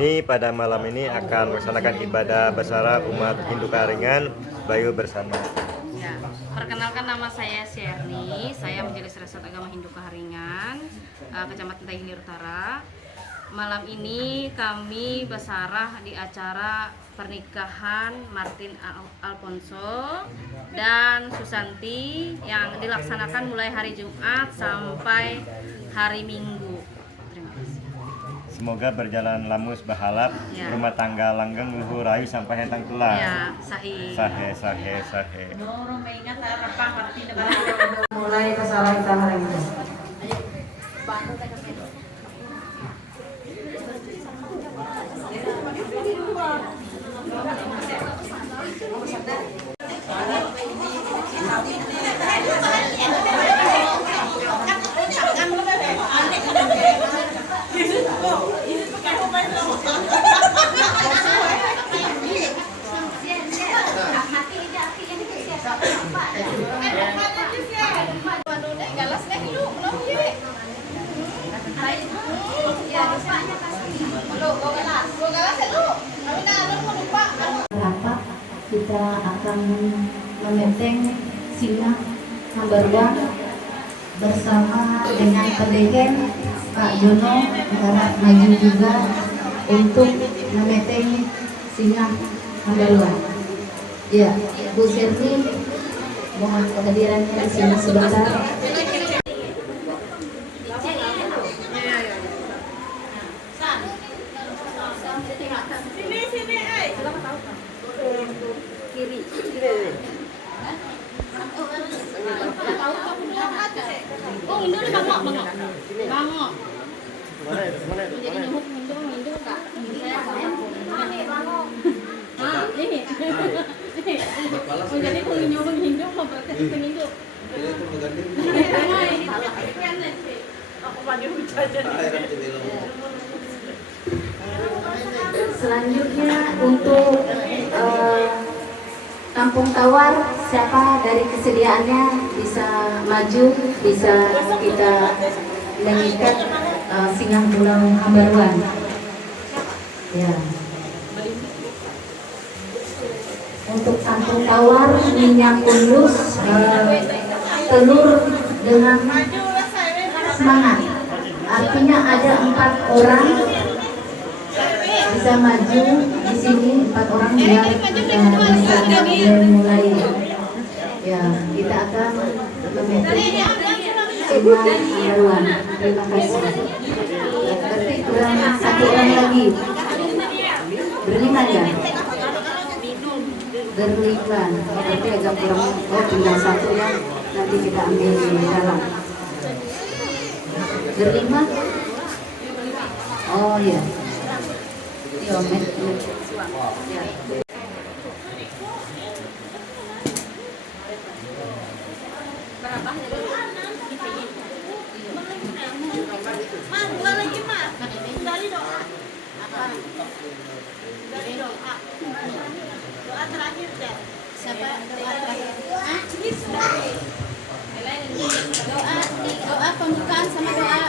Ini pada malam ini akan melaksanakan ibadah basara umat Hindu Karingan Bayu bersama. Ya, perkenalkan nama saya Sherni, saya Majelis Resort Agama Hindu Karingan, Kecamatan Tahilir Utara. Malam ini kami basarah di acara pernikahan Martin Alfonso dan Susanti yang dilaksanakan mulai hari Jumat sampai hari Minggu. Terima kasih. Semoga berjalan lamus bahalap, Ya. Rumah tangga langgeng luhur rayu sampai hentang tulang. Ya, sahih. Sahe. Mulai kesalahan kita hari ini. Rapat kita akan memeteng singa number 1 bersama dengan pendekar Pak Jono harap maju juga untuk memeteng singa number 1. Ya, Bu Serti mohon kehadirannya di sini sebentar. Oh, Hindu ni bangok. Jadi nyemuk Hindu tak? Ini. Oh, jadi kalau nyemuk Hindu mau berarti Hindu. Selanjutnya untuk Kampung Tawar, siapa dari kesediaannya bisa maju, bisa kita mengikat singa pulau Hambaruan. Ya. Untuk Kampung Tawar, minyak kundus, telur dengan semangat. Artinya ada 4 orang bisa maju di sini, 4 orang biar kita bisa mulai. Ya, kita akan memetik singa Hambaruan. Terima kasih. Berarti kurang 1 orang lagi. Berlima ya? Berlima. Berarti agak kurang. Oh, tinggal 1 ya. Nanti kita ambil di dalam. Berlima? Oh ya. Doa pembukaan sama doa.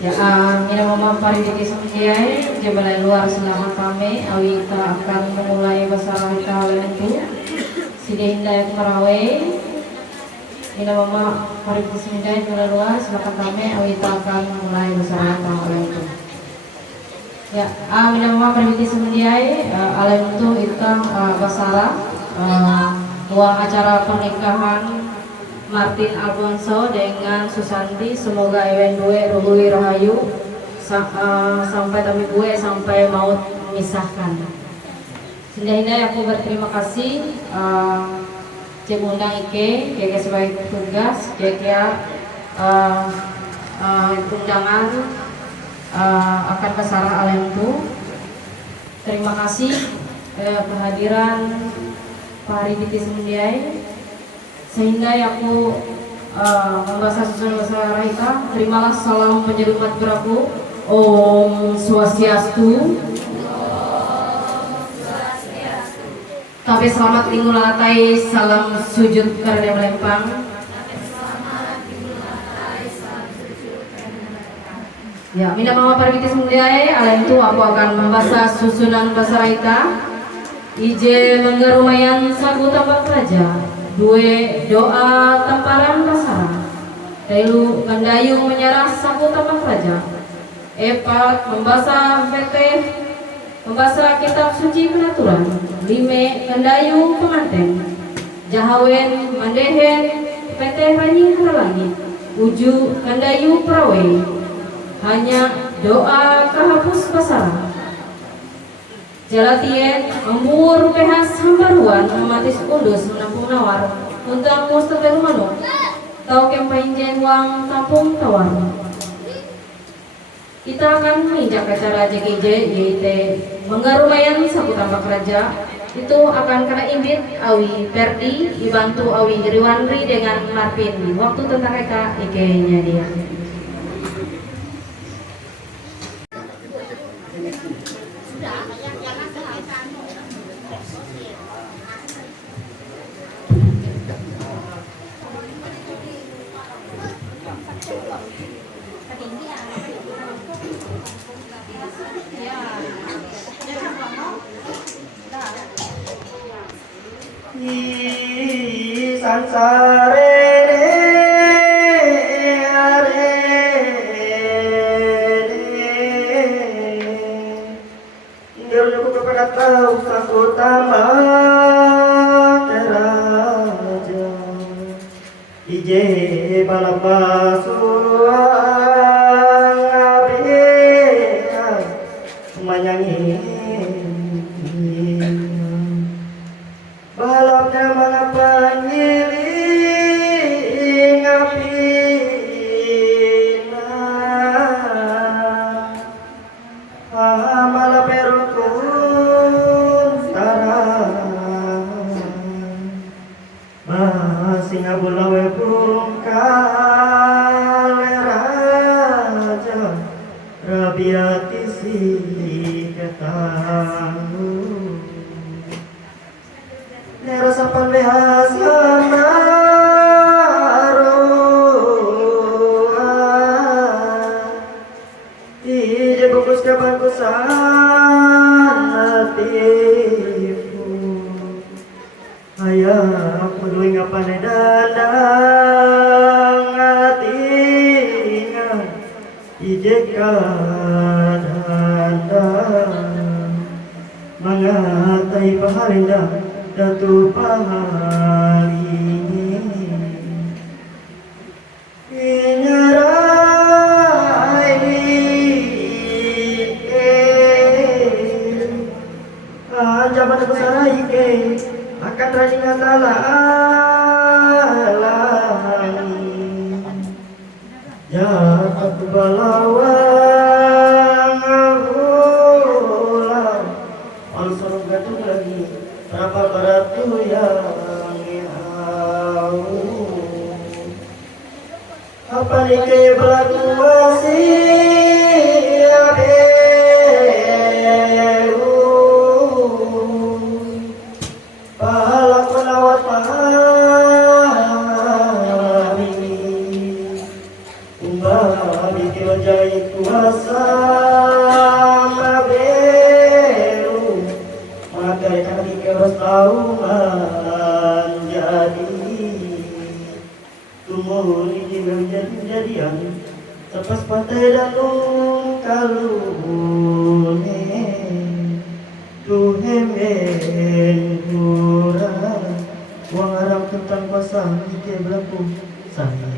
Ya, ina mama paribiki samjai jabalai luar selamat kami awi kita akan memulai basarah kita lentu sidi hindai marawe Ina mama paripurna semindai melalui silakan kami awita akan mulai bersama oleh itu. Ya, ina mama paripurna semindai oleh itu basara ruang acara pernikahan Martin Alfonso dengan Susanti, semoga ewen dua ruhui rahayu sampai tapi gue sampai maut memisahkan. Sehingga aku berterima kasih cek undang Ike sebagai tugas undangan akan ke Sarah Alemtu. Terima kasih kehadiran Pak Haribiti Semundiai sehingga aku membaca susunan bahasa Rahita. Terimalah salam menjadi umat beraku. Om Swastiastu. Tapi selamat tinggal latai, salam sujud karena melempang. Ya, mina mama paribiti semuliai, alain tu aku akan membaca susunan bahasa Raita. Ije menggerumayan sagu tambak raja, dua doa tamparan basara. Telu mendayung menyerah sagu tambak raja. Epat membaca membaca kitab suci penaturan. Lime kendayu pengantin, jahawen mandehen peteh ranyi harlangi, uju kendayu prawe, hanya doa kahapus basara. Jalatien embur pehas hambaruan mematis undus menampung nawar, untang mustatel manuk, tau kempainjen wang tampung tawar. Kita akan menginjak acara JKJ yaitu menggarumayan sapu tambak raja. Itu akan kena imbit awi Perdi dibantu awi Riwanri dengan Marvin. Waktu tentang eka Ike-nya dia. ini jadi-jadian tepas pantai danung kalune tuhemen kurang uang arang tentang pasang ike berlaku sahi.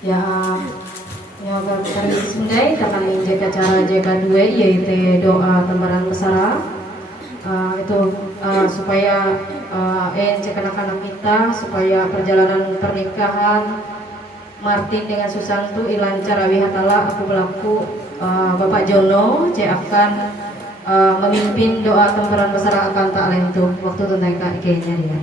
Ya, nyoba kali Sundai akan injek acara JK2 yaitu doa lembaran besara. Itu supaya cek anak-anak kita supaya perjalanan pernikahan Martin dengan Susanto lancar wihatala aku berlaku Bapak Jono akan memimpin doa lembaran besara akan tak lentu waktu tentang kayaknya dia.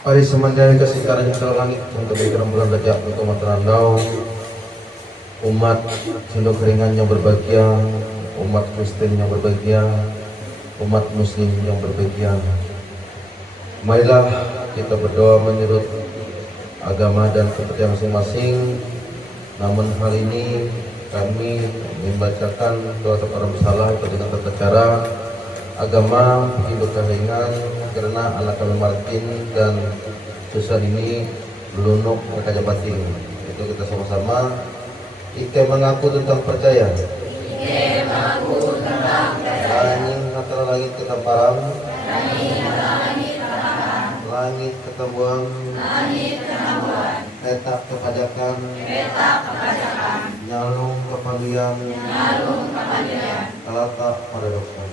Hari semandai kasih karanya ke langit untuk berikan bulan rajak untuk materandau umat sindok keringan yang berbahagia, umat Kristen yang berbahagia, umat Muslim yang berbahagia. Marilah kita berdoa menurut agama dan kepercayaan masing-masing. Namun hal ini kami membacakan doa kepada bersalah dengan tata cara agama Hindu Karingan karena anak kami Martin dan Susan ini belunuk mereka jabati. Itu kita sama-sama Ike mengaku tentang percaya. Ike mengaku tentang percaya. Langit kita parang. Langit kita buang. Petak kepajakan. Nyalung kepandian. Kalatak pada dokter.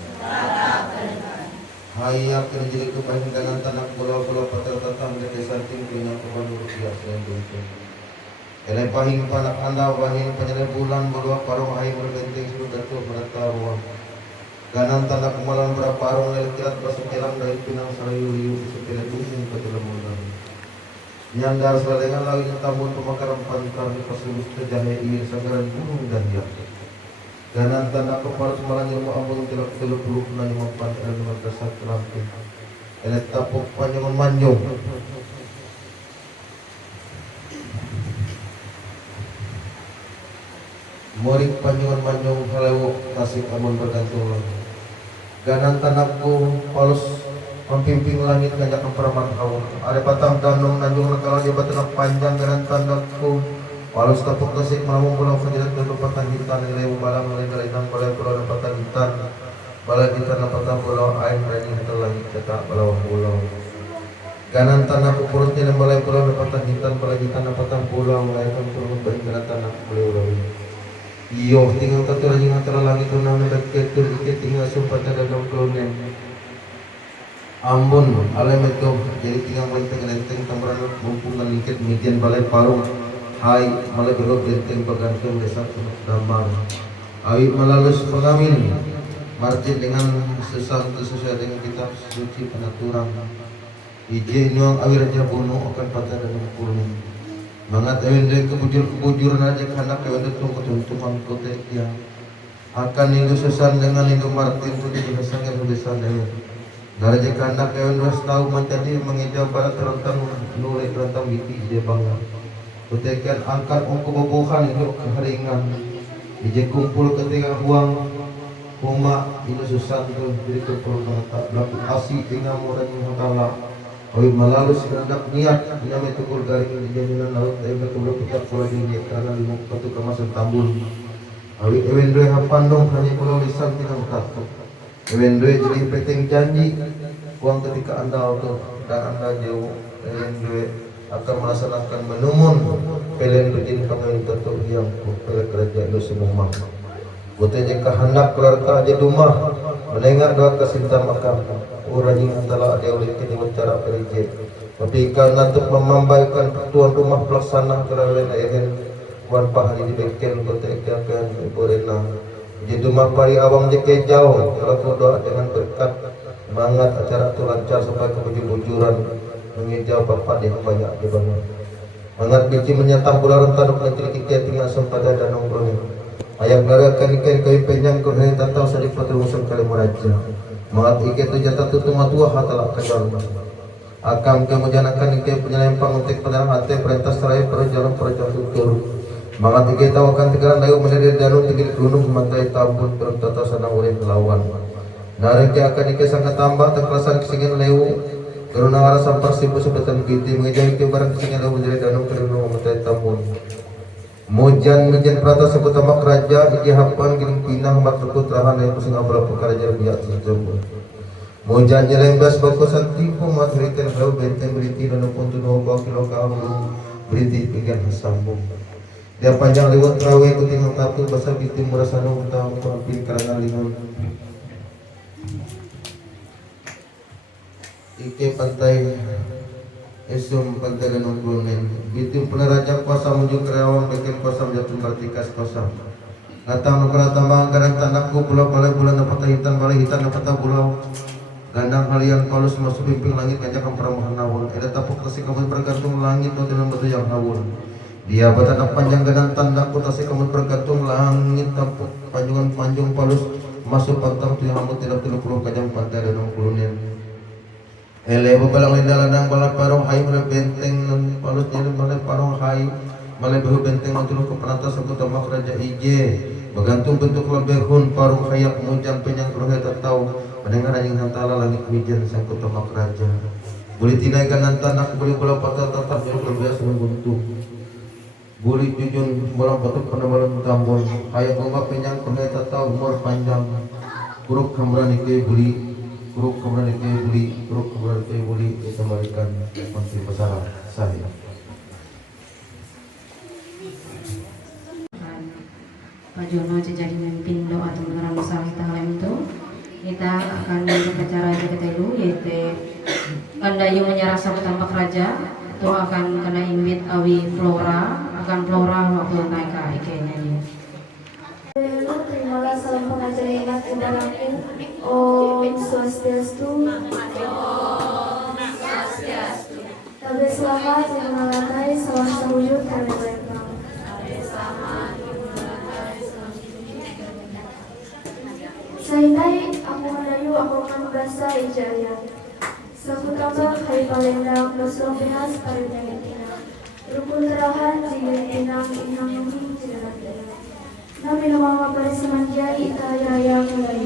Hayat kerja kebanyakan tanah pulau-pulau patel tatang dari samping punya kebanyakan rupiah selain itu. Elai pahing panak anda pahing penyelai bulan berluak parung air berbenteng suruh datu merata ruang. Ganan tanah kemalan berapa arung lele kilat basuk kelam dari pinang sarayu sepele bumi ketulah mulan. Nyandar selalengan lagi tamun pemakaran pantar di pasulus terjahe iir sagaran gunung dan hiak. Ganan tanah kepala semalang yang ambung telak teluk peluk na yang mempantai dan berdasar terampil. Elet tapuk panjangan manjung. Morik panjangan manjung halewok tasik amun bergantung. Ganan tanahku palus mempimpin langit ngajak peraman kau. Ada patang danung nanjung nakala dia batanak panjang ganan tanahku. Palus tapuk tasik malamung pulau kajiran duduk patang hitan nilai malam nilai inang balai pulau patang hitan balai hitan patang pulau air rani telah cetak balawang pulau ganan tanah kupurutnya dan balai pulau patang hitan balai hitan patang pulau melahirkan turun beri ganan tanah pulau iyo tinggal kata lagi antara langit tunang dan ketur ikat tinggal sumpah dalam klonen Ambon alam itu jadi tinggal benteng lenteng tambaran hubungan lingkit median balai parung hai malah belok benteng bergantung desa damang awit melalus pengamin Martin dengan sesuatu sesuai dengan kitab suci penaturan ije nuang awir raja bunuh akan patah dan kurung mangat awin dari kebujuran aja karena kewin itu ketuntuman kote dia akan Hindu sesan dengan Hindu Martin putih dihasangnya besan dari jika anak kewin ras tahu menjadi mengejau barat terentang nulis terentang biti dia bangga Kutekan angkat ongko bobohan itu keheringan ije kumpul ketika uang Uma ini susah itu jadi kumpul tak berlaku asih dengan orang yang hatala Awi melalui segenap niat Ina metukul garing di jaminan laut Tapi berkebelak putar pola dunia Karena limuk patu kemasan tambun Awi ewen doi hapandong hanya pulau lisan tidak berkata ewen doi jadi peteng janji Uang ketika anda auto dan anda jauh ewen doi akan melaksanakan menumun pelen berdin kami tentu yang pada kerajaan itu semua buatnya jika hendak keluarga aja rumah menengah doa kesinta makam orang yang telah ada oleh kini bicara kerja tapi karena untuk memambaikan tuan rumah pelaksana kerajaan akhir wan pahali di bengkel kota ikan berena jadi rumah pari awang jeke jauh kalau doa dengan berkat semangat acara itu lancar sampai ke bujur-bujuran mengejau bapak dia banyak di bangun Mangat biji menyatang bularan tanuk nanti kita tinggal sempada danau broni. Ayah melarakan ikan kayu penyang kurang tatau sadik patru musim kali meraja. Mangat ikan tu jatah tutu matua hatalak kedal. Akam kemudianakan ikan penyelempang untuk penerang hati perintah seraya perjalanan perjalanan tutur. Mangat ikan tawakan tegaran layu menjadi danau tinggi gunung mantai tabun bertata sanang oleh lawan. Nareki akan ikan sangat tambah terkelasan kesingin layu. Karena arah sampar sibu sebetan biti menjadi barang kesingin layu menjadi danau kerunung mantai tabun. Mujan prata sebut tamak raja iki hapan giling pinang mat putrahan yang pusing abra perkara jalan dia tersebut. Mujan jelembas bakusan tipu mat riten lau benteng beriti dan pun tu 2 kilo kamu beriti pikan sambung. Dia panjang lewat rawe kuting tapu basah biti merasano tahu pin karena lingun. Ike pantai esum pantai danau Brunen bitim peneraja kuasa menuju kerawang bikin kuasa menjatuh bertikas kuasa datang nukara tambang kadang tandakku pulau balai bulan dapat hitam balai hitam dapat pulau gandang kalian palus masuk pimping langit ngajak peramahan nawun ada tapuk tasik kamu bergantung langit atau dalam batu yang nawun dia batanak panjang gandang tandakku tasik kamu bergantung langit tapuk panjungan palus masuk pantang tu yang hamut tidak pulau kajang pantai danau Brunen. Ele balang lendalanang balap parong hai mulai benteng non palus jadi mulai parong hai mulai bahu benteng mantul ke perantas aku tamak raja ije bergantung bentuk lebehun parong hayak mujang penyang rohe tatau mendengar anjing hantala langit mijan sangkut tamak raja boleh tinaikan nantan aku boleh bola patah tatap jadi berbiasa membuntu boleh jujun bola patah pada malam tambon hayak ombak penyang rohe tatau umur panjang kuruk kamran ike beli Kuruk kemudian kayak beli dikembalikan Menteri Pasaran saya. Pak Jono jadi memimpin doa teman-teman masalah kita malam itu. Kita akan berbicara aja kita dulu yaitu kandayu menyerah sabu tambak raja itu akan kena imbit awi flora akan flora waktu naik ke ikenya dia. Terimalah salam pengajaran kebarakin Om Swastiastu. Tabe selamat mengenalatai salam sahujud kami baiklah. Saintai aku mendayu aku akan bahasa ijaya. Sapu tambah hari palendang doslo pihas paling tinang. Rukun terahan jilin tinang inang yumi jalan jalan. Nabi nama pada semanjai itaya yang mulai.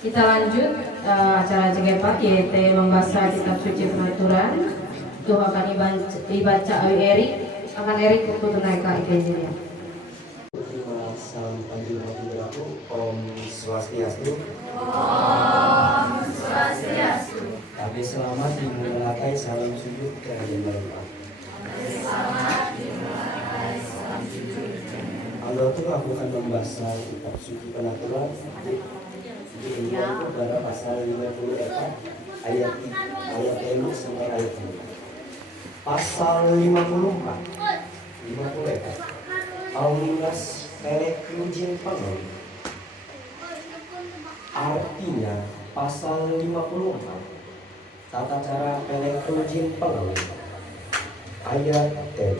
Kita lanjut acara Jegepat yaitu membaca kitab suci penaturan. Itu akan dibaca oleh Erik. Akan Erik waktu tenaga IPJ-nya. Salam pagi waktu Om Swastiastu. Om Swastiastu. Kami selamat dimulai salam sujud kerajaan Allah. Allah itu aku akan membaca kitab suci penaturan di Injil pada pasal 54 ayat 5 sampai ayat 5. Pasal 54 Aulinas Pelekujin Pangan. Artinya pasal 54 tata cara Pelekujin Pangan ayat 3.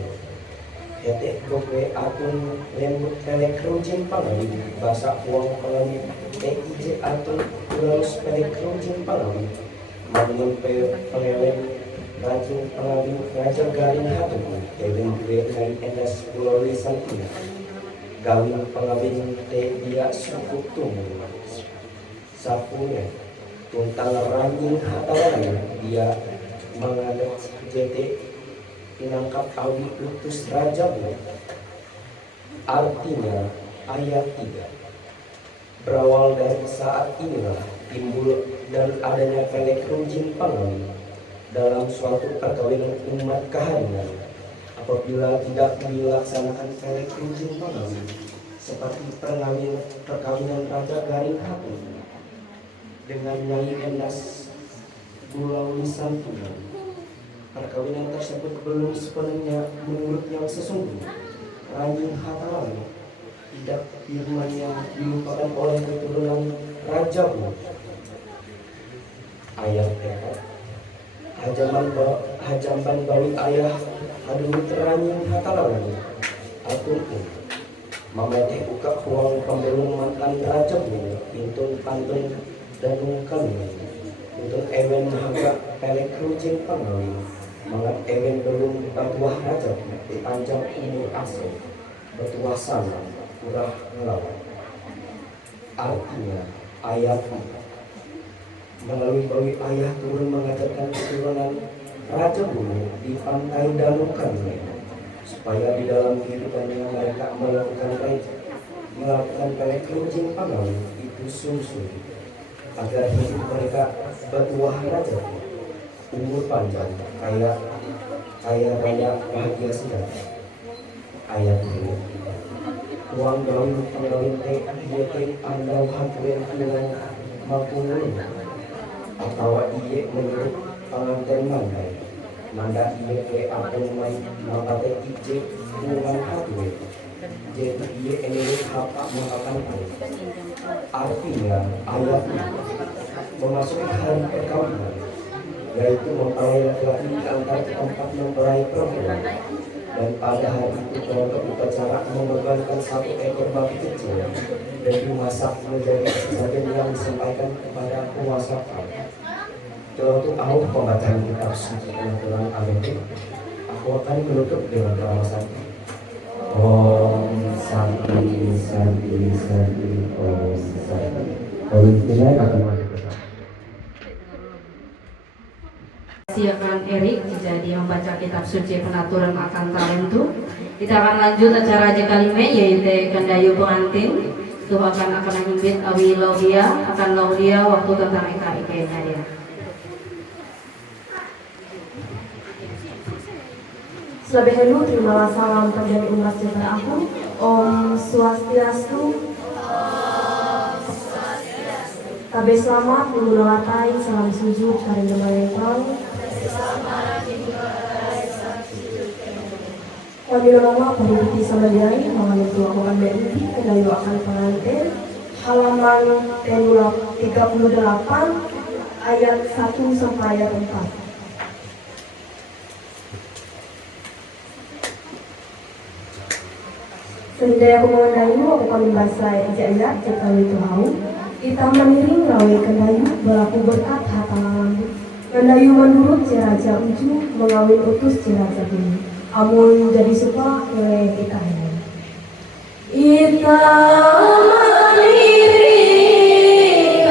Etek gope atun lembut Pelekujin Pangan bahasa uang pengen EIJ atun ulalus Pelekujin Pangan bangun peleleng rajin pengalih raja garing hatun kevin gue dari enas pulau lisantina gawin pengawin te dia suku tumbuh sapunya tuntang ranjing hataran dia mengadat jete menangkap awi utus raja bu. Artinya ayat 3 berawal dari saat inilah timbul dan adanya Pelekujin Pangan dalam suatu perkawinan umat keharian. Apabila tidak dilaksanakan Pelekujin Pangan seperti perkawinan Raja Garing Hatun dengan Nyai Endas Pulau Lisantina, perkawinan tersebut belum sepenuhnya menurut yang sesungguhnya. Ranjing Hatalan tidak firman yang dilupakan oleh keturunan Raja Bu. Ayat 4 Hajamban bawi ayah hadut ranjing Hatalan atun mamete buka huang pembelum makan Raja Bu intun pantun dan mungkan untuk ewen harga Pelekujin Pangan mangat ewen belum bertuah raja dipanjang umur asal bertuah sana murah ngelawan. Artinya ayat 4 melalui bawi ayah turun mengajarkan keturunan Raja Bumi di pantai Danukan supaya di dalam kehidupannya mereka melakukan Pelekujin Pangan itu sungguh agar hidup mereka bertuah raja umur panjang kaya raya bahagia sejahtera. Ayat 2 uang gawin pengawin te dia te andau haturen pulang mapungun atau iye menurut pengantin manda iye te apun mai mapate ije pulang haturen jadi iye menurut hak mengatakan. Artinya ayat memasuki hari perkawinan yaitu mempelai laki-laki di antara tempat mempelai perempuan, dan pada hari itu kelompok upacara mengorbankan satu ekor babi kecil dan dimasak menjadi sesajen yang disampaikan kepada penguasa Pram. Untuk awal pembacaan kitab suci penaturan Amin, aku akan menutup dengan doa sakti. Om Santi Santi Santi Om Santi. Oleh akan maju ke sana. Siapkan Erik jadi membaca kitab suci penaturan akan talentu. Kita akan lanjut acara Jekalime yaitu Kandayu pengantin. Itu akan mengimbit Awi Laudia akan Laudia waktu tentang IKIK-nya dia. Selebih dahulu terimalah salam dari umat saudara aku. Om Swastiastu. Kabe selamat mengulatai salam sujud karena mereka. Kami lama peribadi sama dia, mengenai tua akan berhenti kedayu akan pengantin. Halaman 38 ayat 1 sampai ayat 4. Sehingga aku mengendayu, aku akan membaca ijazat cekali Tuhan. Kita meniring rawi kendayu berlaku berkat hatalan. Kendayu menurut Raja Uju mengawin utus Raja Bumi. Amun jadi suka oleh kita ini. Ita meniring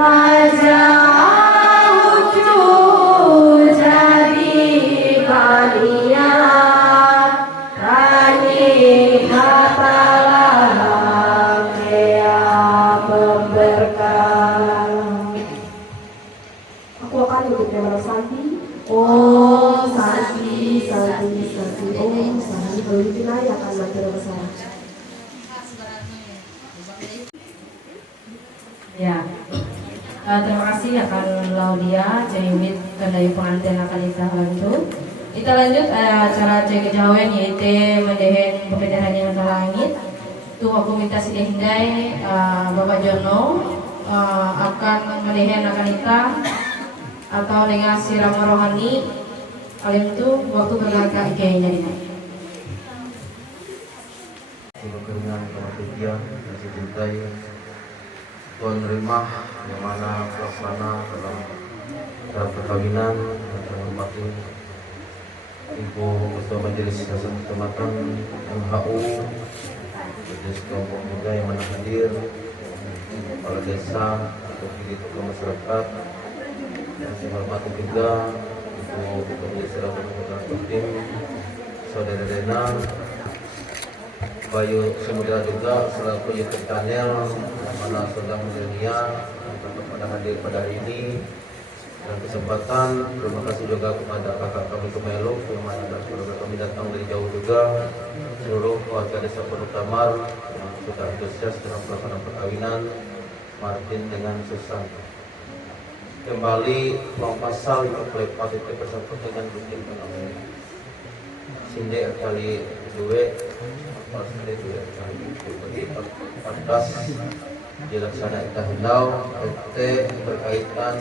Wajah lucu jadi balia, Rani hatalah kea pemberkah. Aku akan ikut nama Santi. Oh, Santi. Oh, Santi. Kalau di wilayah akan belajar besar. Ya, terima kasih akan Laudia, Cewit, dari pengantin akan kita lanjut. Kita lanjut acara cek kejawen yaitu mendehen perbedaan yang ke langit. Tuh aku minta si Hindai, Bapak Jono akan mendehen akan kita atau dengan sirama rohani. Kalian itu waktu berlagak ikainya ini. Dengan kematian yang dicintai Tuan Rimah yang mana pelaksana dalam perkawinan yang terhormati Ibu Ketua Majelis Dasar Kecamatan MHU, Majelis Kelompok Muda yang mana hadir, kepala desa, tokoh masyarakat, yang saya hormati juga Ibu Ketua Majelis Dasar Kecamatan, Saudara Rena, Bayu Samudra juga selaku YouTube channel yang mana sedang milenial pada hadir pada hari ini dan kesempatan. Terima kasih juga kepada kakak kami Kemelo yang mana keluarga kami datang dari jauh juga, seluruh warga desa Pondok Damar yang sudah antusias dalam pelaksanaan perkawinan Martin dengan Susan. Kembali uang pasal 54 itu bersangkut dengan rutin pengawinan. Sinde kali 2 dilaksanakan hendau berkaitan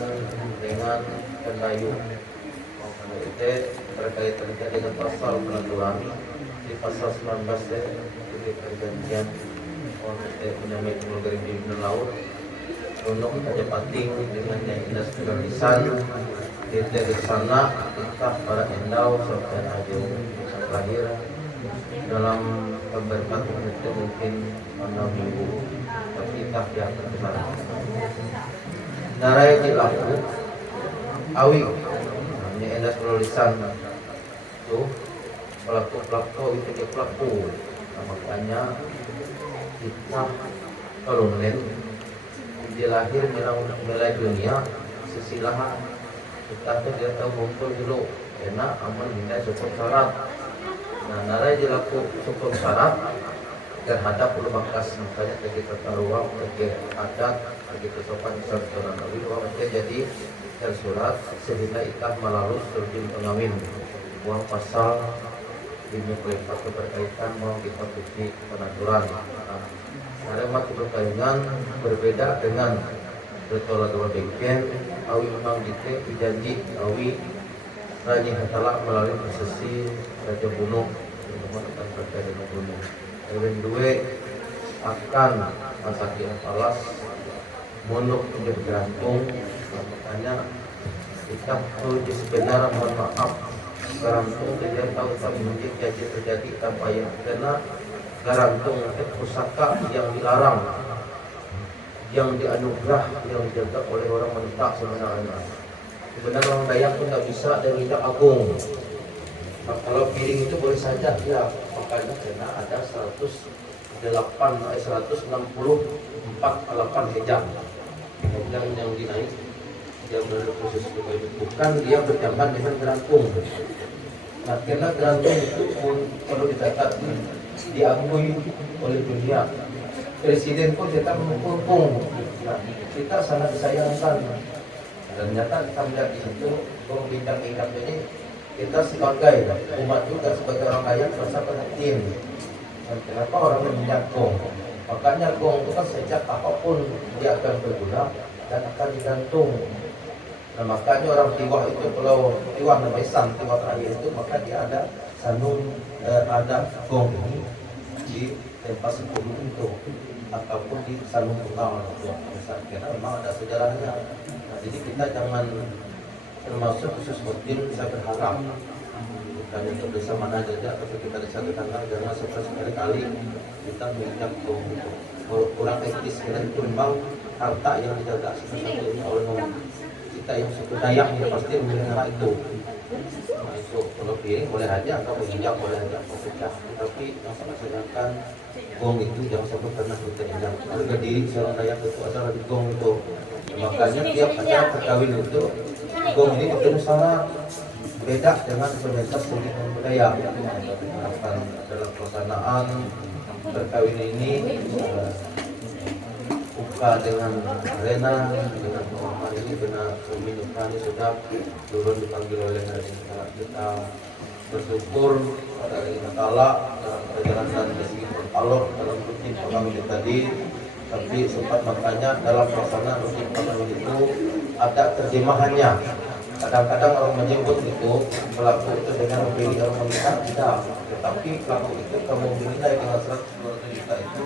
dengan pendayu berkaitan dengan pasal penentuan di pasal 19 di perjanjian menyamai pengeluaran di laut untuk ada pating dengan yang indah segala lisan di sana kita para endau sampai aju lahir dalam pemberkatan itu mungkin 6 minggu kita yang terkenal narai dilaku awi hanya endas penulisan tuh pelaku itu dia pelaku makanya kita kalau dia lahir nilai dunia sesilahan kita tuh dia tahu ngumpul dulu enak aman nilai cukup syarat. Nah, narai dilaku cukup syarat terhadap bekas misalnya bagi tata ruang, bagi adat, bagi kesopan serta nabi bahwa jadi tersurat sehingga ikah melalui terjun pengawin uang pasal ini kelihatan berkaitan mau kita bukti penaturan. Narai mati berkaitan berbeda dengan betul agama bengkel awi memang dite dijanji awi Raja Hatala melalui prosesi Raja Bunuh untuk akan berkait dengan Bunuh. Yang kedua akan masaki apalas munuk menjadi gantung. Makanya kita perlu sebenarnya mohon maaf garantung tidak tahu tak mungkin terjadi tanpa yang kena garantung itu pusaka yang dilarang, yang dianugerah, yang dijaga oleh orang mentak sebenarnya. Sebenarnya orang Dayak pun nggak bisa dari Ida Agung. Nah, kalau piring itu boleh saja ya, makanya karena ada 164 hejam yang dinaik yang khusus bukan dia berjamban dengan gerantung. Nah, karena gerantung itu pun perlu dicatat diakui oleh dunia. Presiden pun tetap menghukum. Nah, kita sangat disayangkan. Dan nyata kita melihat di situ bincang-bincang ini kita sebagai umat juga sebagai orang Dayak merasa perhatian. Dan kenapa orang yang minyak gong? Makanya gong itu kan sejak apapun dia akan berguna dan akan digantung. Nah makanya orang Tiwah itu kalau Tiwah namanya San Tiwah terakhir itu maka dia ada sanung ada gong ini di tempat sepuluh itu ataupun di sanung tunggal karena memang ada sejarahnya. Nah, jadi kita jangan termasuk khusus Udin saya berharap bukan untuk desa mana saja atau kita desa tetangga jangan sekali-kali kita minyak gong kurang etis karena itu memang harta yang dijaga satu-satunya oleh orang kita yang suku Dayak ini pasti memelihara itu. Nah, itu kalau piring boleh aja, atau menginjak boleh aja, pecah. Tapi yang sedangkan gong itu jangan sampai pernah kita injak. Harga diri seorang Dayak itu adalah di gong itu. Makanya tiap acara perkawin itu gong ini bertemu syarat beda dengan komunitas seni budaya. Dalam pelaksanaan perkawin ini buka dengan arena, dengan pengalaman ini benar minumkan ini sudah turun dipanggil oleh kita bersyukur pada hari Natala dalam perjalanan meski berpalok dalam rutin pengawin tadi. Tapi sempat makanya dalam pelaksanaan rutin pengawin itu ada terjemahannya. Kadang-kadang orang menyebut itu pelaku itu dengan membeli orang meminta tidak, tetapi pelaku itu kamu bernilai dengan 100 juta itu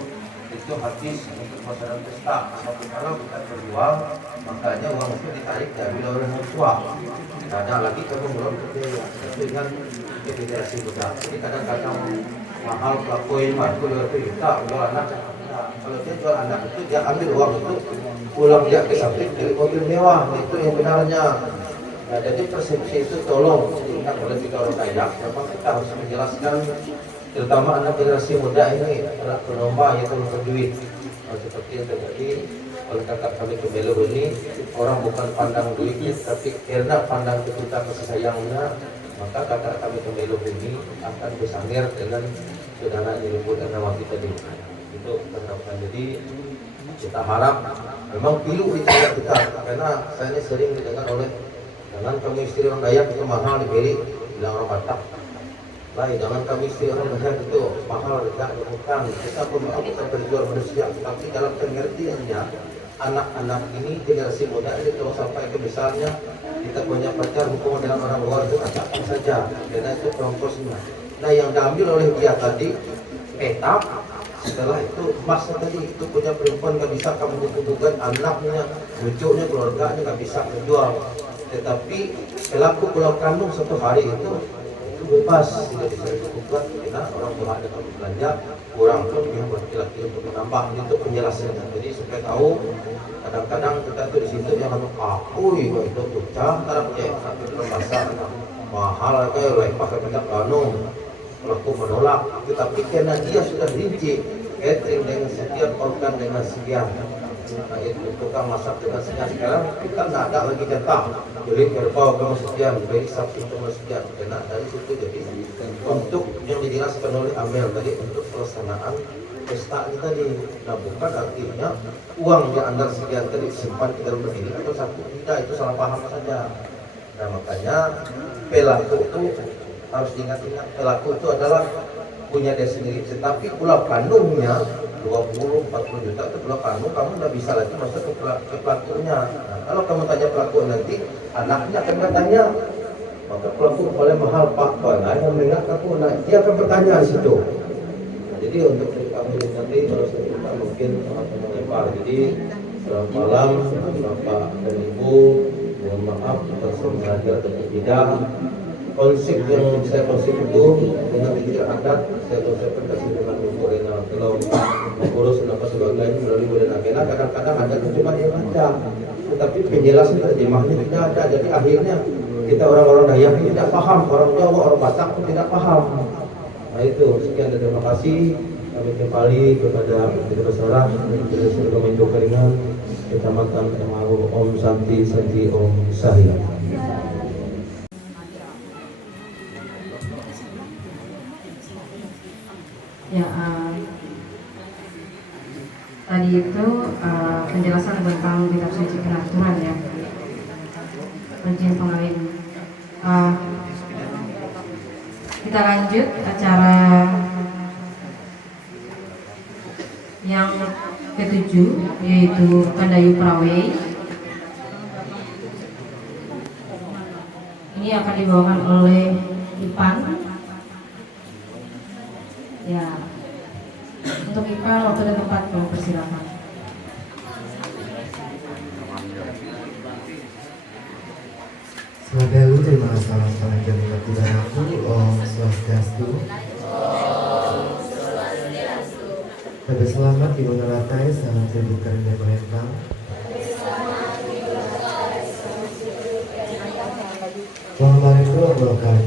habis untuk masyarakat pesta. Tapi kalau kita berjual, makanya uang itu ditarik diambil oleh orang tua. Tidak ada lagi kamu belum dengan federasi muda. Jadi kadang-kadang mahal pelaku ini mampu 2 juta jual anak. Kalau dia jual anak itu dia ambil uang itu pulang dia ke samping dari mobil mewah, itu yang benarnya. Nah, jadi persepsi itu tolong diingat oleh kita orang Dayak. Memang kita harus menjelaskan, terutama anak generasi muda ini adalah penomba yaitu berduit. Seperti yang terjadi oleh kakak kami Kemelu ini, orang bukan pandang duitnya, tapi karena pandang kita kasih sayangnya, maka kakak kami Kemelu ini akan bersangir dengan saudara Nyiruput Ernawati tadi. Itu penerapan. Jadi kita harap memang pilu dijaga kita, karena saya ini sering didengar oleh jangan kamu istri orang Dayak itu mahal dibeli, bilang orang Batak. Lain, jangan kamu istri orang Dayak itu mahal, tidak bukan. Kita bukan berjual manusia, tapi dalam pengertiannya anak-anak ini generasi muda ini kalau sampai ke misalnya kita punya pacar hubungan dengan orang luar itu katakan saja, karena itu proposnya. Nah, yang diambil oleh dia tadi petak. Setelah itu masa tadi itu punya perempuan nggak bisa kamu hubungkan anaknya, cucunya, keluarganya nggak bisa menjual. Tetapi pelaku pulau kandung satu hari itu bebas, tidak bisa dihubungkan karena orang tua ada kalau belanja kurang pun yang laki-laki untuk menambah itu penjelasannya. Jadi supaya tahu kadang-kadang kita tuh di situ yang aku itu pecah karena punya satu bahasa mahal kayak lepas pakai kanung. Pelaku menolak, tetapi karena dia sudah rinci catering dengan sekian, organ dengan sekian, nah, itu tukang masak dengan sekian. Sekarang kita nggak ada lagi jatah, beli kerbau kamu sekian, beli sapi kamu sekian. Karena dari situ jadi untuk yang dijelaskan oleh Amel tadi untuk pelaksanaan pesta ini tadi, nah bukan artinya uang yang anda sekian tadi simpan di dalam begini atau satu, tidak, itu salah paham saja. Nah makanya pelaku itu harus diingat-ingat, pelaku itu adalah punya dia sendiri, tetapi pulau kandungnya 20-40 juta itu pulau kandung, kamu nggak bisa lagi masuk ke pelakunya. Nah, kalau kamu tanya pelaku nanti, anaknya akan bertanya, maka pelaku paling mahal Pak, nah yang mengingat aku, nah dia akan bertanya di situ. Nah, jadi untuk kami nanti kalau kita mungkin melebar. Jadi selamat malam Bapak dan Ibu, mohon maaf atas sengaja atau tidak. Konsep yang saya konsep itu dengan tidak adat, saya konsepkan kasih dengan Murena. Kalau mengurus apa sebagainya melalui Murena Kena, kadang-kadang ada cuma yang ada, tetapi penjelasan terjemahnya tidak ada. Jadi akhirnya kita orang-orang Dayak ini tidak paham, orang Jawa, orang Batak pun tidak paham. Nah itu, sekian dan terima kasih. Kami kembali kepada Menteri Besarah, Menteri Agama Hindukaringan, Kecamatan Emaru, Om Santi Santi Om Sari. Ya, tadi itu penjelasan tentang kitab suci penaturan ya, penjelasan pengawin. Kita lanjut acara yang ke-7 yaitu Kandayu Prawe. Ini akan dibawakan oleh Ipan. Ya, untuk Ipan waktu dan tempat kami persilakan. Selamat dahulu terima kasih salam pengajar aku Om Swastiastu. Lebih selamat di Ratai, salam seribu karya melempang. dulu aku akan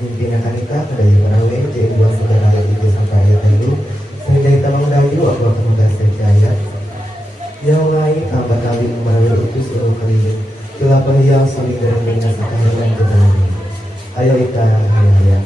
pimpinakan kita pada Yarawe jadi buat negara itu sampai ayat dulu. Sehingga kita mengdayu aku akan membaca ayat. Yang lain tambah kali melalui utus seluruh kali. Kelapa yang saling dengan sekarang kita. Ayo kita ya.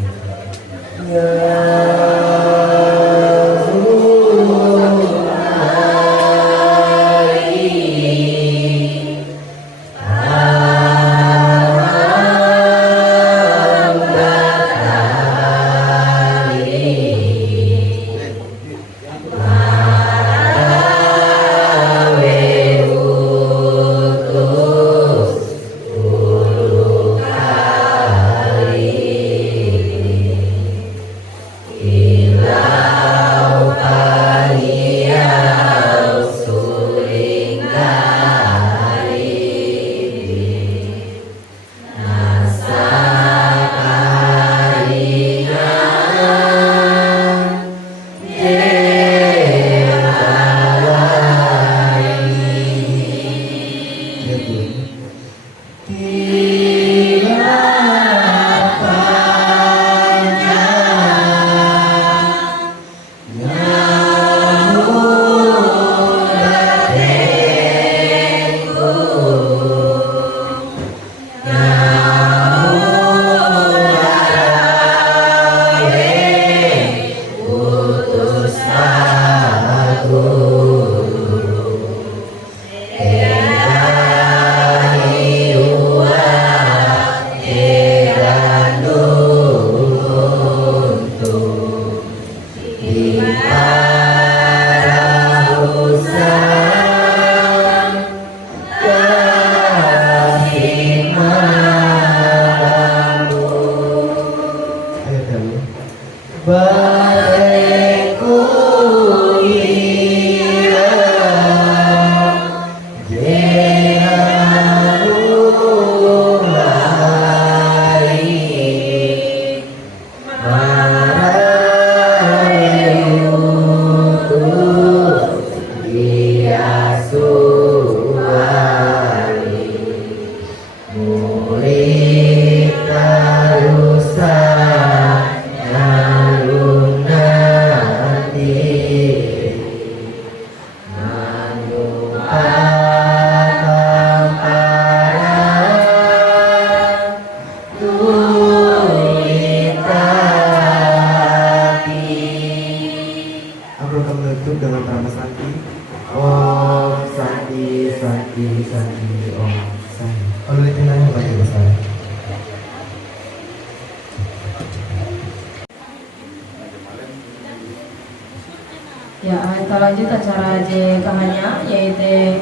Ya, kita lanjut acara JKH-nya yaitu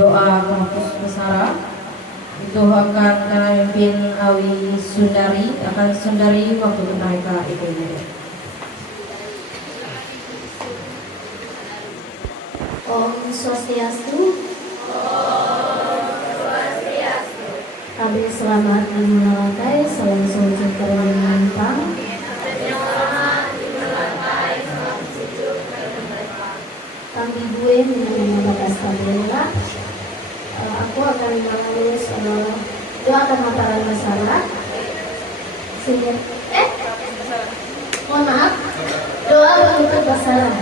doa kampus Besara. Itu akan kami pimpin Awi Sundari, akan Sundari waktu mereka ibu-ibu. Om Swastiastu. Kami selamat mengulangai salam sujud terlempang. Kami gue dengan batas tabela. Aku akan menulis doakan mataran masalah. Sehingga mohon maaf, doa untuk masalah.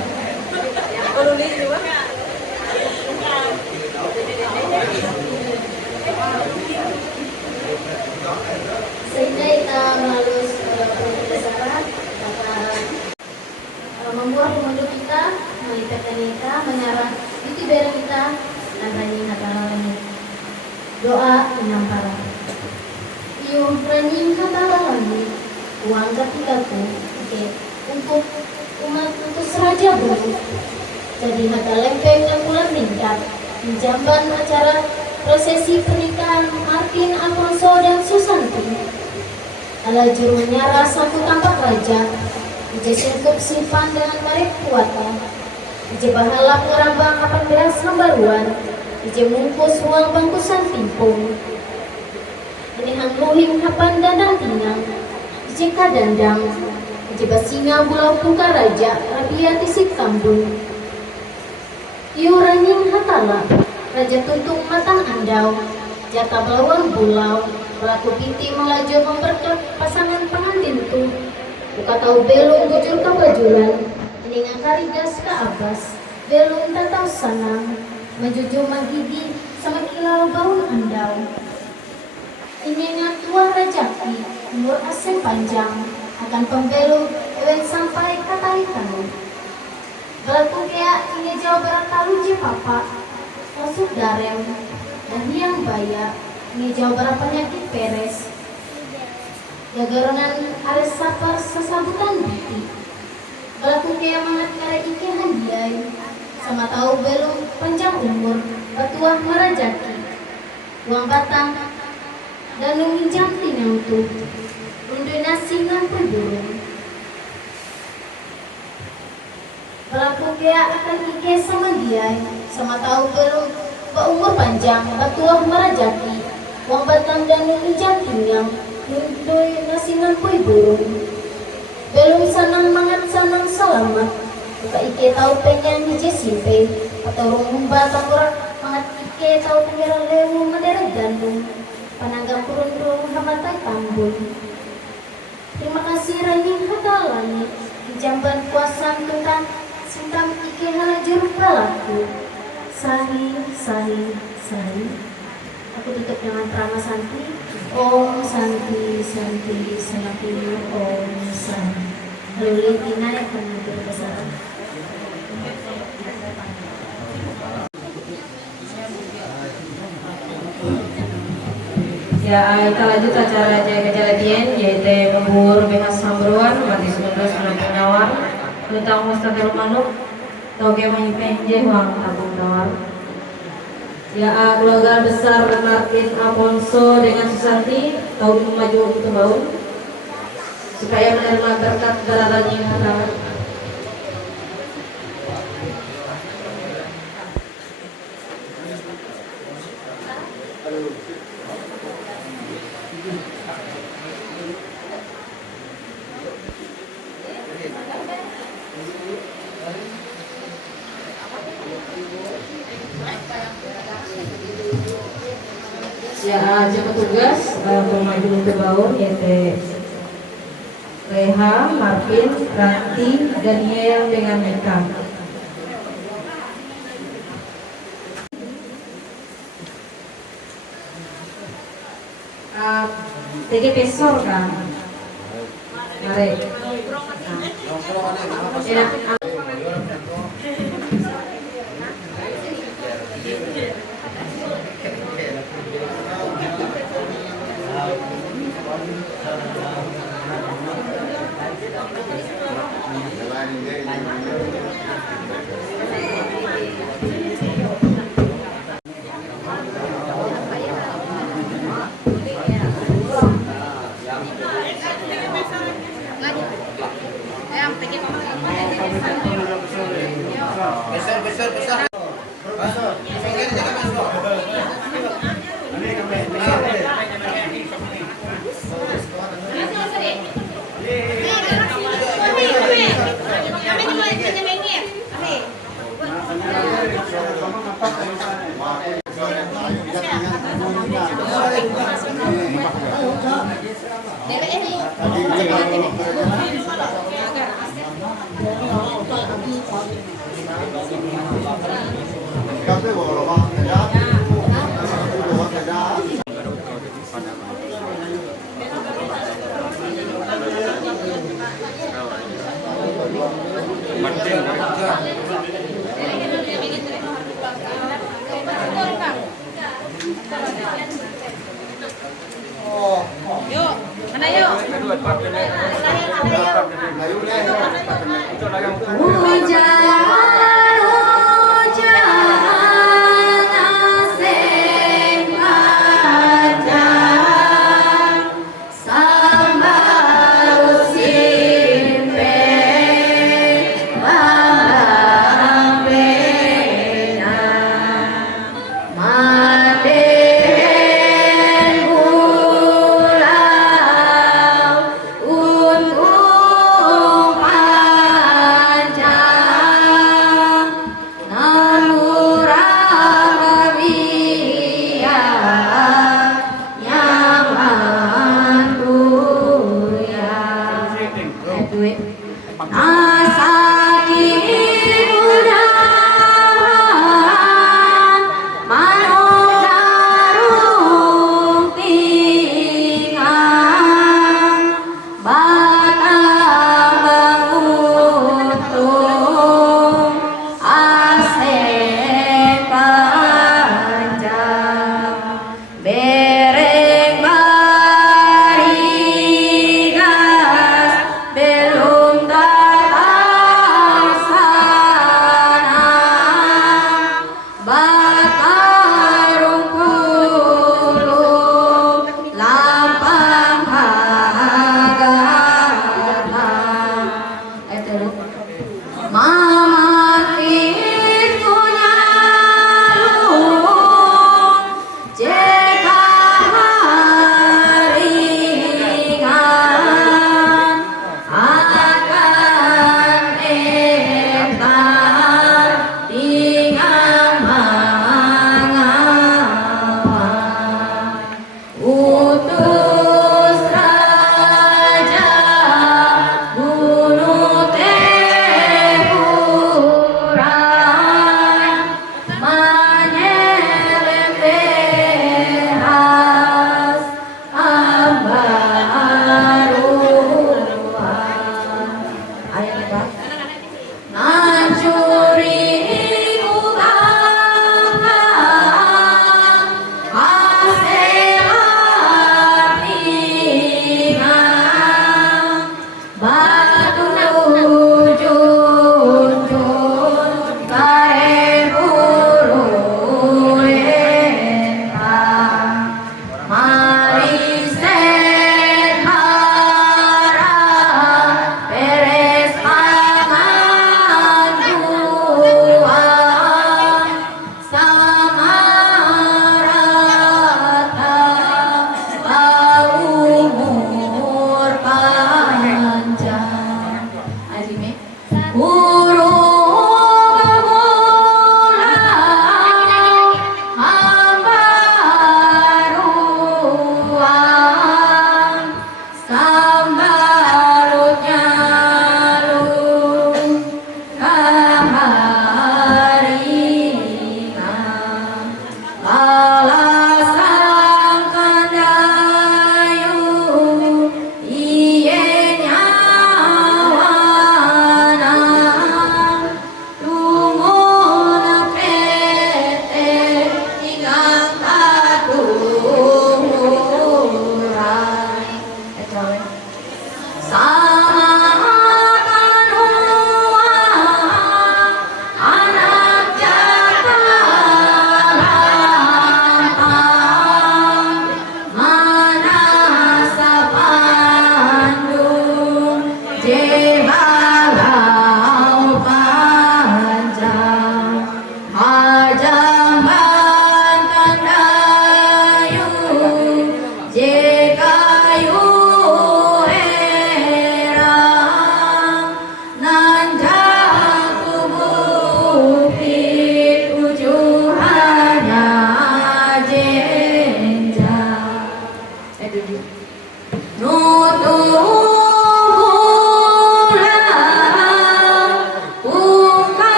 Sehingga kita melalui perpisahan membuat pemunjuk kita, melipatkan kita, menyerah itu barang kita, nadanya hatalalani. Doa menyampara. Iyo raning hatalalani, uang ketikaku, untuk umat untuk seraja bumi. Jadi hata lempeng dan bulan meningkat, menjamban acara prosesi pernikahan Martin, Alfonso dan Susanti. Ala jurunya rasaku tampak raja, ije singkup simpan dengan merek kuatan, ije bahalap ngerambang 18 lembaruan, ije mungkus uang bangkusan timpung. Ini hangluhing hapan dandang tinang, ije kadandang, ije basinga bulau puka raja, rabia tisik tambung. Iu ranying hatala, raja tuntung matang andau, jatah belawang bulau, pelaku pinti melaju memperkat pasangan pengantin tu. Buka tahu belum bujur ke bajulan, iningan karigas ke abas, belum tak tahu sanang, menjujur magigi sama kilau gaun andau. Iningan tua rejaki, umur asing panjang, akan pembelum ewen sampai katai tanu. Belaku kea ini jauh beratalu je papa, masuk darem, dan yang baya, ini jauh berapa penyakit peres. Gagarangan ares sapar sesabutan bukti. Belaku kea mangat kare ike handiai, sama tahu belum panjang umur, batuah merajaki. Uang batang, dan menginjam tinang tu, undu nasi ngan burung. Pelaku kea akan ike sama dia, sama tahu belum berumur panjang, batuah merajaki, uang batang dan menginjam tinang, undu nasi ngan burung. Belum sanang mangat sanang selamat, buka ike tahu pengen hiji simpe, atau rumba tangurak mangat ike tahu pengira lewu menderet gandung. Pananggang kurung-kurung hamatai tambun. Terima kasih Raning Hata Langit, jamban kuasa tentang sintam ike halajur pelaku. Sahi, sahi, sahi. Aku tutup dengan prama santi. Om santi, santi, santi, om santi. Lalu Tina yang akan menjadi besaran. Ya, kita lanjut acara kejadian yaitu membur Behas Sambruan Mati 19 Penawar tentang Mustaqil Manuk Toge Menyipenje Huang Tabung Tawar. Ya, keluarga besar Martin Afonso dengan Susanti tahun maju untuk tahun supaya menerima berkat beralanya yang pertama. Ya, jam petugas pemaju untuk baun yaitu Leha, Marvin, Ranti, Daniel dengan Meka. TG Pesor kan? Mari. Yuk, mana yuk? Hujan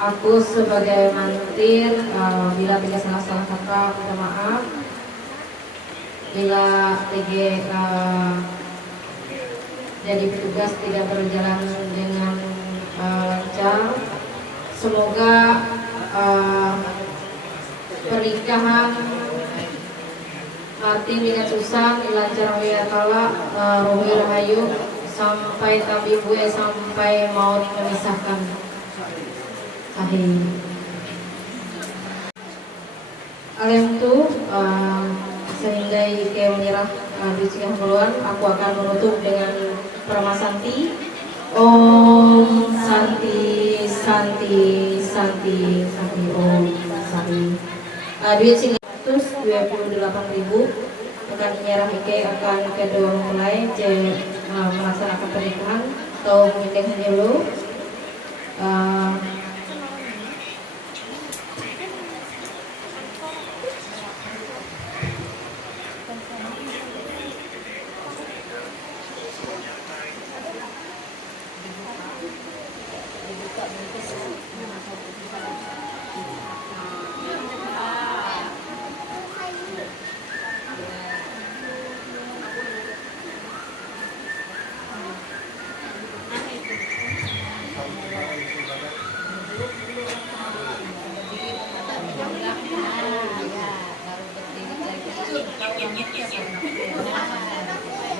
Aku sebagai mantir, bila tiga salah kata minta maaf. Bila TG jadi petugas tidak berjalan dengan lancar, semoga pernikahan Martin dengan Susan dilancar oleh Allah, Rohi Rahayu sampai tabi buaya sampai maut memisahkan. Akhir. Alem tu sehingga Ike menyerah di sekian keluar, aku akan menutup dengan Paramasanti. Om Santi Santi Santi Santi Om Santi. Duit 128.000 akan menyerah Ike akan kedua mempelai melaksanakan pernikahan atau menikah dulu.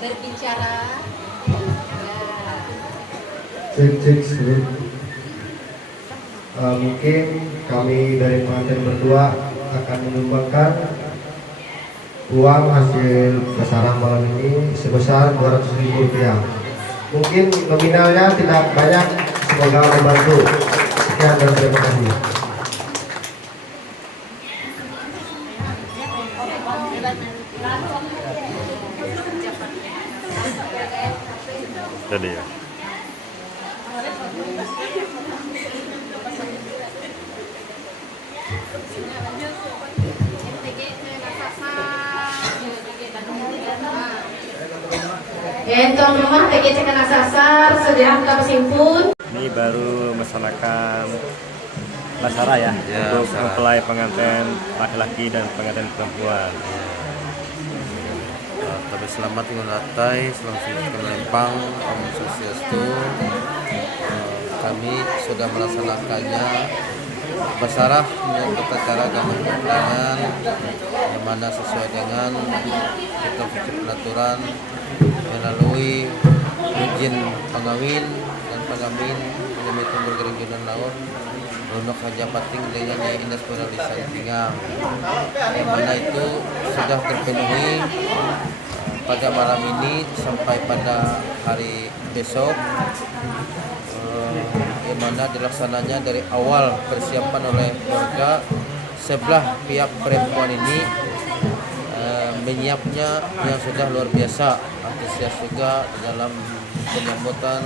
Berbicara. Cek. Mungkin kami dari pengantin berdua akan menyumbangkan uang hasil besaran malam ini sebesar 200.000 rupiah. Mungkin nominalnya tidak banyak, semoga membantu. Sekian dan terima kasih. Jadi ya. Tuan rumah PGC Kena Sasar sudah kami simpun. Ini baru melaksanakan basara ya, untuk mempelai pengantin laki-laki dan pengantin perempuan. Tapi selamat Natal, selamat Lempang, Om Swastiastu. Kami sudah melaksanakannya basarah menyambut acara agama Hindu-Karingan yang mana sesuai dengan kitab peraturan melalui izin pengawin dan pengawin demi tumbuh gerinjunan laut untuk Haja Pating dengan Nyai Indah Puralisa Tinggal, yang mana itu sudah terpenuhi pada malam ini sampai pada hari besok, yang mana dilaksananya dari awal persiapan oleh keluarga sebelah pihak perempuan ini menyiapnya yang sudah luar biasa, antusias juga dalam penyambutan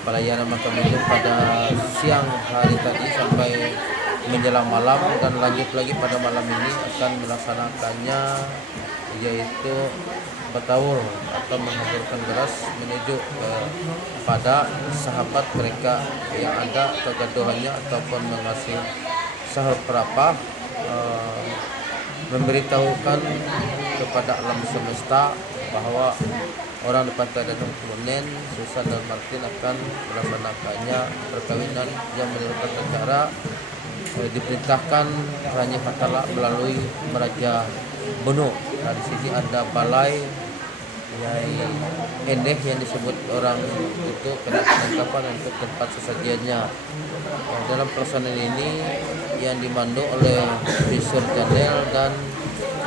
pelayanan makam hidup pada siang hari tadi sampai menjelang malam, dan lanjut lagi pada malam ini akan melaksanakannya yaitu bertawur atau menghaburkan beras menuju kepada sahabat mereka yang ada kegaduhannya ataupun mengasih sahur perapah, memberitahukan kepada alam semesta bahwa orang di Pantai Danau Kemunen, Susan dan Martin akan melaksanakannya perkawinan yang menurut acara diperintahkan Ranyi Fatala melalui Meraja Bono. Nah, di sini ada balai Nyai Endeh yang disebut orang itu kena penangkapan untuk tempat sesajiannya. Dalam pelaksanaan ini yang dimandu oleh Bisur Janel dan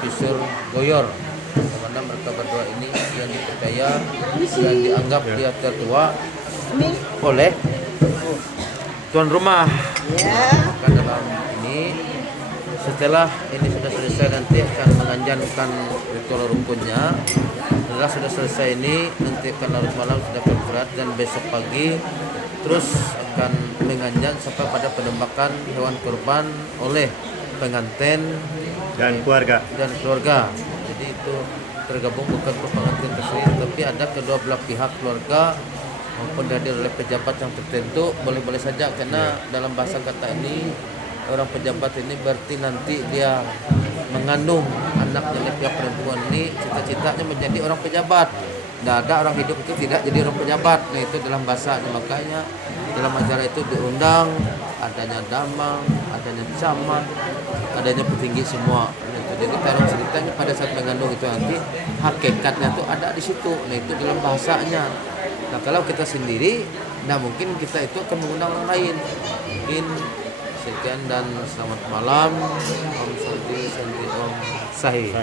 Bisur Goyor, karena mereka berdua ini yang dipercaya dan dianggap dia tertua oleh tuan rumah. Maka dalam ini setelah ini sudah selesai nanti akan menganjankan ritual rukunnya. Setelah sudah selesai ini nanti akan larut malam sudah bergerak dan besok pagi terus akan menganjan sampai pada penembakan hewan kurban oleh pengantin Dan keluarga. Jadi itu tergabung bukan untuk pengantin tersendiri, tapi ada kedua belah pihak keluarga maupun dihadir oleh pejabat yang tertentu boleh-boleh saja, karena dalam bahasa kata ini orang pejabat ini berarti nanti dia mengandung anaknya oleh pihak perempuan ini cita-citanya menjadi orang pejabat. Tidak ada orang hidup itu tidak jadi orang pejabat. Nah itu dalam bahasanya, makanya dalam acara itu diundang adanya damang, adanya camat, adanya petinggi semua. Nah, itu jadi taruh ceritanya pada saat mengandung itu nanti hakikatnya itu ada di situ. Nah itu dalam bahasanya. Nah kalau kita sendiri, nah mungkin kita itu akan mengundang orang lain. Mungkin sekian dan selamat malam. Om Santi Om Sahih.